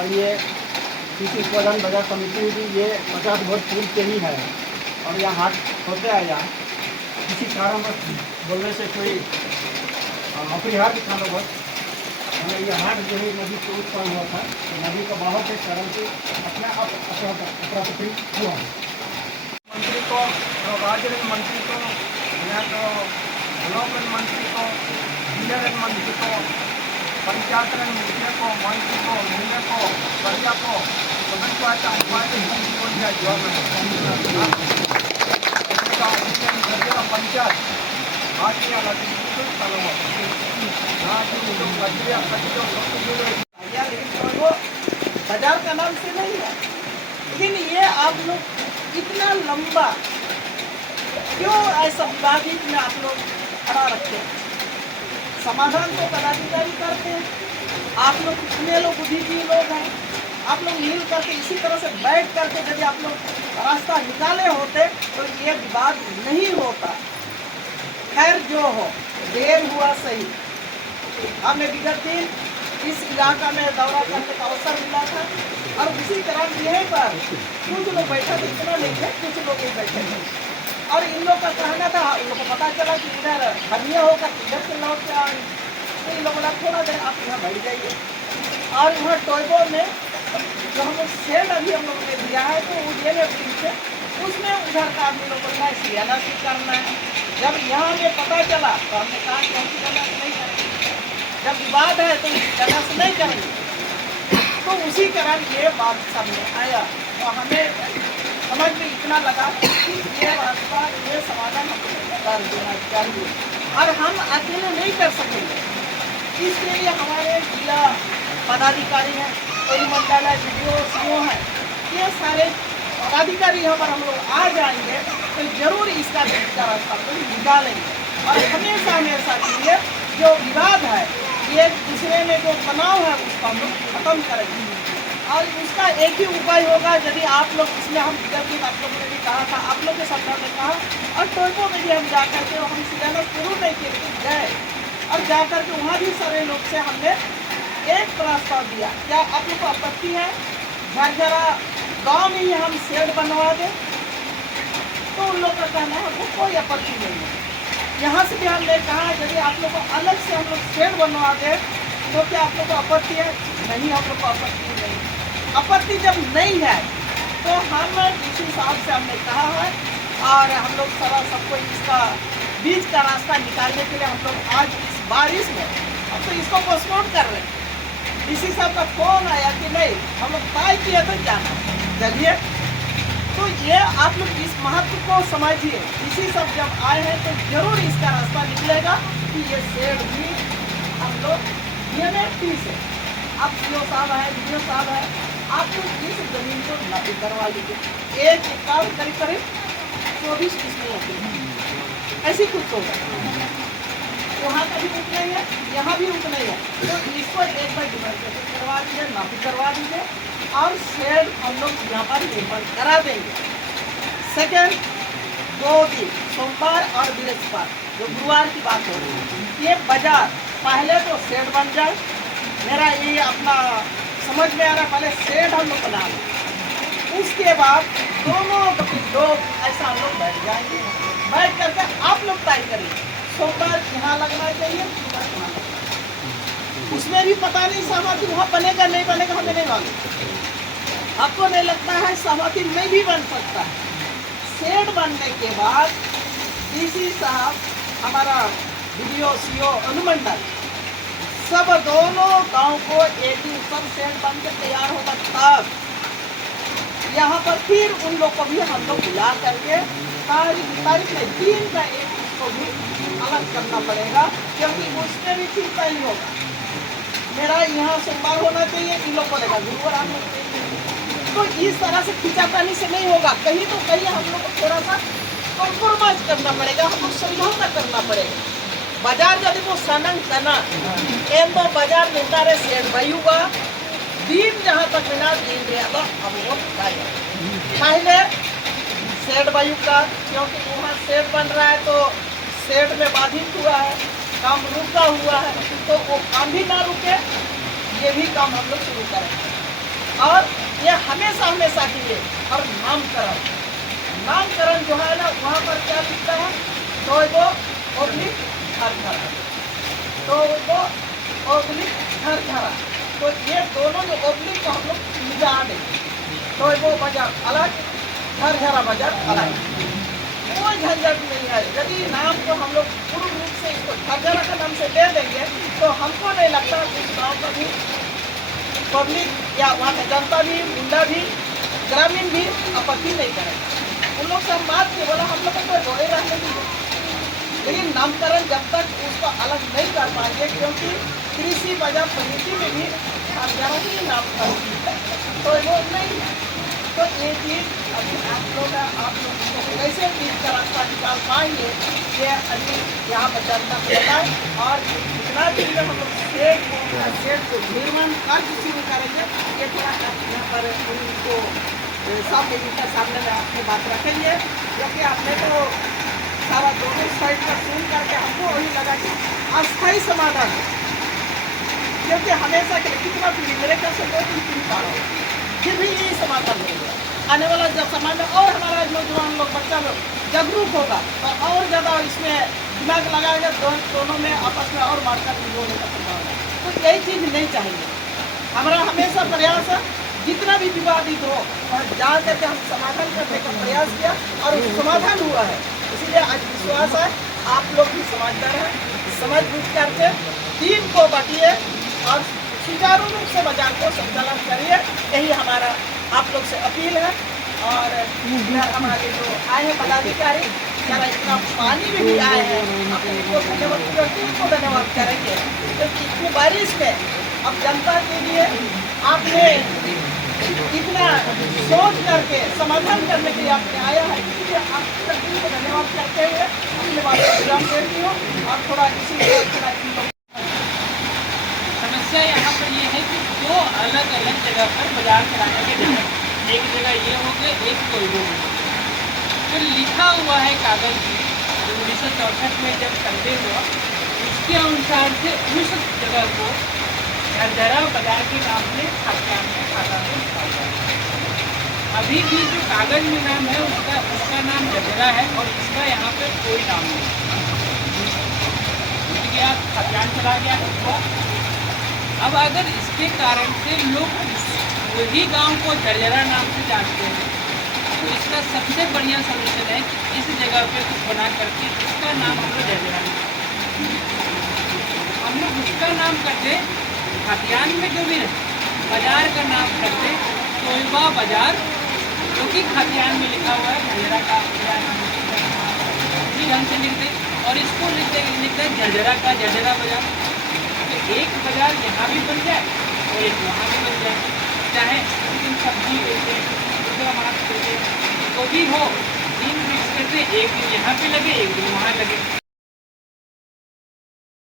और ये किसी प्रधान बाजार समिति भी ये 50 वोट पूल के ही है और यहाँ हाट होते हैं। यहाँ किसी कारणवश बोलने से कोई अपरिहार्य कारणवश हमें ये हाट जो है नदी से उत्पन्न हुआ था। नदी का बहाव के कारण से अपने आप अप्राप्ति हुआ। मंत्री को और राज्य मंत्री को या तो डेवलपमेंट मंत्री को, इंजीनियरिंग मंत्री को, पंचायत राज मुखिया को, मंत्री को, मेयर को, प्रजा को पंचायत बाजार का नाम से नहीं है। लेकिन ये आप लोग इतना लंबा क्यों ऐसा विवादित में आप लोग खड़ा रखते हैं? समाधान तो पदाधिकारी करते हैं। आप लोग कितने लोग बुद्धिजीवी लोग हैं, आप लोग मिल करके इसी तरह से बैठ करके यदि आप लोग रास्ता निकाले होते तो ये विवाद नहीं होता। खैर जो हो, देर हुआ सही। हमें विगत दिन इस इलाका में दौरा करने का अवसर मिला था और उसी तरह यहीं पर कुछ लोग बैठे थे, इतना नहीं थे, कुछ लोग ही बैठे थे और इन लोग का कहना था, इन लोग को पता चला कि इधर हरिया होगा इधर से लौट के आए। तो इन लोगों ने थोड़ा देर आप यहाँ बैठ जाइए और यहाँ टोयबो में जो हम लोग शेड अभी हम लोगों ने दिया है तो वो से उसमें उधर का आदमी लोग बोलना है सियानासी करना है। जब यहाँ में पता चला तो हमने कहा कि हम सियानासी नहीं करेंगे, जब विवाद है तो सियानासी नहीं करेंगे। तो उसी कारण ये बात सामने आया तो हमें समझ में इतना लगा कि ये रास्ता ये समाधान हमको कर देना चाहिए और हम अकेले नहीं कर सकेंगे। इसके लिए हमारे जिला पदाधिकारी हैं, कोई मंडल है, वीडियो सीओ है, ये सारे पदाधिकारी यहाँ पर हम लोग आ जाएंगे तो जरूर इसका रास्ता को निकालेंगे और हमेशा हमेशा के लिए जो विवाद है एक दूसरे में जो तनाव है उसको हम लोग खत्म करेंगे। और उसका एक ही उपाय होगा, यदि आप लोग इसमें हम दिन आप लोगों ने भी कहा था, आप लोग के सरकार ने कहा और टोयबो में भी हम जा करके हम सियाना शुरू नहीं किए गए और जा करके वहाँ भी सारे लोग से हमने एक प्रस्ताव दिया। क्या आप लोग को आपत्ति है झरझरा गाँव में ही हम शेड बनवा दें? तो उन लोग का कहना है हमको कोई आपत्ति नहीं है। यहाँ से भी हमने कहा यदि आप लोग को अलग से हम लोग शेड बनवा दें तो क्या आप लोग को आपत्ति है? नहीं, हम लोग को आपत्ति नहीं। आपत्ति जब नहीं है तो हम इसी हिसाब से हमने कहा है और हम लोग सारा सबको इसका बीच का रास्ता निकालने के लिए हम लोग आज इस बारिश में हम तो इसको पोस्टपोन कर रहे हैं। इसी सब का फोन आया कि नहीं हम लोग तय किए थे जाना, चलिए। तो ये आप लोग इस महत्व को समझिए। इसी सब जब आए हैं तो जरूर इसका रास्ता निकलेगा कि ये शेड भी हम लोग नियमित से आप सीओ साहब है, वीडियो साहब है, आप लोग इस जमीन को नापी करवा लीजिए। एक एकड़ करीब करीब 24 किस्में होती हैं, ऐसी कुछ होगा। वहाँ का भी उतना ही है, यहाँ भी उतना ही है। तो इसको एक बार डिमांड करवा दीजिए, नापी करवा दीजिए और शेड हम लोग यहाँ पर निर्माण करा देंगे। सेकेंड, 2 दिन सोमवार और बृहस्पतिवार जो गुरुवार की बात हो रही है, ये बाजार पहले तो शेड बन जाए। मेरा ये अपना समझ में आ रहा है, पहले शेड हम लोग बना लें, उसके बाद दोनों लोग ऐसा हम लोग बैठ जाएंगे, बैठ करके आप लोग तय करिए सोमवार यहाँ लगना चाहिए, उसमें भी पता नहीं सहमति वहाँ बनेगा नहीं बनेगा हमें नहीं मालूम। आपको नहीं लगता है सहमति नहीं भी बन सकता है? शेड बनने के बाद डीसी साहब, हमारा वीडियो सीओ अनुमंडल सब दोनों गांव को एक दिन सब शेड बन के तैयार होगा तब यहाँ पर फिर उन लोग को भी हम लोग बुला करके तारीख में दिन का एक उसको भी अलग करना पड़ेगा क्योंकि उसमें भी ठीक नहीं होगा। मेरा यहाँ सोमवार होना चाहिए, इन लोग बोलेगा गुरुवार आना चाहिए। तो इस तरह से खिंचातानी से नहीं होगा, कहीं तो कहीं हम लोग को थोड़ा सा कॉम्प्रोमाइज करना पड़ेगा, हम लोग समझौता करना पड़ेगा। बाजार जब वो सनंग सना एम तो बाजार मिलता रहे शेड बयुगा दिन जहाँ तक बिना दिन रहा हम लोग पहले शेड बयु का, क्योंकि वहाँ शेड बन रहा है तो शेड में बाधित हुआ है, काम रुका हुआ है, तो वो काम भी ना रुके, ये भी काम हम लोग शुरू करेंगे। हमेशा हमेशा के लिए। और नामकरण जो है ना, वहाँ पर क्या लिखता है, टोयबो ओब्लिक हरघरा, टोयबो ओब्लिक हरघरा। तो ये दोनों जो ओब्लिक को हम लोग मिला देंगे, टोयबो बाजार अलग, हरघरा बाजार अलग, कोई झंझट नहीं है। यदि नाम को हम लोग पूर्ण रूप से इसको हरघरा का नाम से दे देंगे तो हमको नहीं लगता कि इस गाँव का भी पब्लिक या वहाँ का जनता भी, मुंडा भी, ग्रामीण भी आपत्ति नहीं करेगा। उन लोग से हम बात किए, बोला हम लोग को तो रोए रहने दीजिए, लेकिन नामकरण जब तक उसको अलग नहीं कर पाएंगे, क्योंकि कृषि बाजार समिति में भी हरघरा ही नामकरण तो वो नहीं है। तो ये चीज़ अभी आप लोग इसको कैसे बीच का रास्ता निकाल पाएंगे, ये अभी यहाँ पर जनता को बताएं। और जितना भी हम लोग सेठ को निर्माण कार्य शुरू करेंगे, ये थोड़ा यहाँ पर उनको सब मिलकर सामने में अपनी बात रखेंगे, क्योंकि आपने तो सारा दोनों साइड का सुन करके हमको वही लगा कि अस्थायी समाधान, क्योंकि हमेशा के लिए कितना पीढ़ी, मेरे ख्याल से 2-3 पीढ़ी पार हो, फिर भी यही समाधान नहीं हुआ। आने वाला जब समय में और हमारा नौजवान लोग, बच्चा लोग जागरूक होगा तो और ज़्यादा इसमें दिमाग लगाएगा, दोनों में आपस में और मारकर होने का संभावना है। तो यही चीज़ नहीं चाहिए। हमारा हमेशा प्रयास है, जितना भी विवादित हो और जा करके हम समाधान करने का प्रयास किया और समाधान हुआ है। इसीलिए आज विश्वास है आप लोग भी समझदार हैं, समझ बूझ करके टीम को बांटिए और सुचारू रूप से बाजार को संचालन करिए, यही हमारा आप लोग से अपील है। और हमारे जो आए हैं पदाधिकारी, जरा इतना पानी में भी आए हैं, अपने को धन्यवाद, टीम को धन्यवाद करेंगे, क्योंकि इतनी बारिश में अब जनता के लिए आपने इतना सोच करके समाधान करने के लिए आपने आया है, इसलिए आप टीम को धन्यवाद करते हुए अपने बात को विराम देती हूँ। और थोड़ा इसी समस्या यहाँ पर ये है कि दो अलग अलग जगह पर बाजार चलाने के लिए, एक जगह ये हो गया, एक कोई वो हो गया। जो लिखा हुआ है कागज में, जो 1964 में जब सर्वे हुआ, उसके अनुसार से उस जगह को हरघरा बाजार के नाम से खाद्यान्न में खाता में निकाला है। अभी भी जो कागज में नाम है उसका नाम हरघरा है और इसका यहाँ पर कोई नाम नहीं, गया खाद्यान्न चला गया। अब अगर इसके कारण से लोग वही गांव को झरझरा नाम से जानते हैं, तो इसका सबसे बढ़िया सलूशन है कि इस जगह पे कुछ बना करके इसका नाम हम लोग झरझरा, हम लोग उसका नाम कर दे, खाद्यान्न में जो भी है बाजार का नाम कर दे टोयबा बाजार, जो कि खाद्यान्न में लिखा हुआ है झरझरा का उसी ढंग से लिख दे, और इसको लिख दे झरझरा का झरझरा बाजार। एक बाजार यहाँ भी बन जाए और एक वहाँ भी बन जाए, चाहे इन सब्जी बेचते, दूसरा मांस बेचते, जो भी हो, 3 मिक्स करते, एक दिन यहाँ पे लगे एक दिन वहाँ लगे।